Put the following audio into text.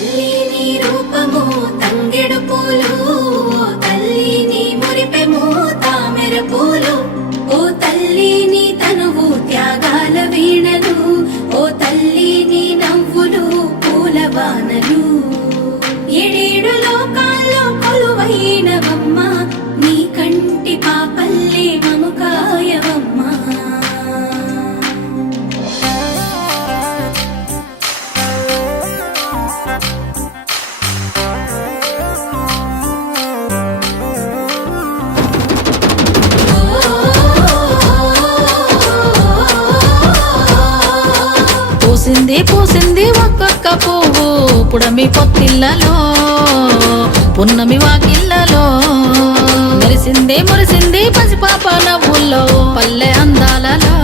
తల్లి నీ రూపము తంగెడు పూలు, ఓ తల్లి నీ మురిపెము తామెర పూలు, ఓ తల్లి నీ తనువు త్యాగాల వీణలు, ఓ తల్లి నీ నవ్వులు పూల బాణలు. ఏడేడు లోకాల్లో కొలువైనవమ్మ, నీ కంటి పాపల్లే మము కాయవమ్మ. పూసింది పూసింది ఒక్కొక్క పువ్వు పుడమి పొత్తిళ్ళలో, పున్నమి వాకిళ్ళలో, మురిసింది మురిసింది పసిపాప నవ్వుల్లో, పల్లె అందాలలో.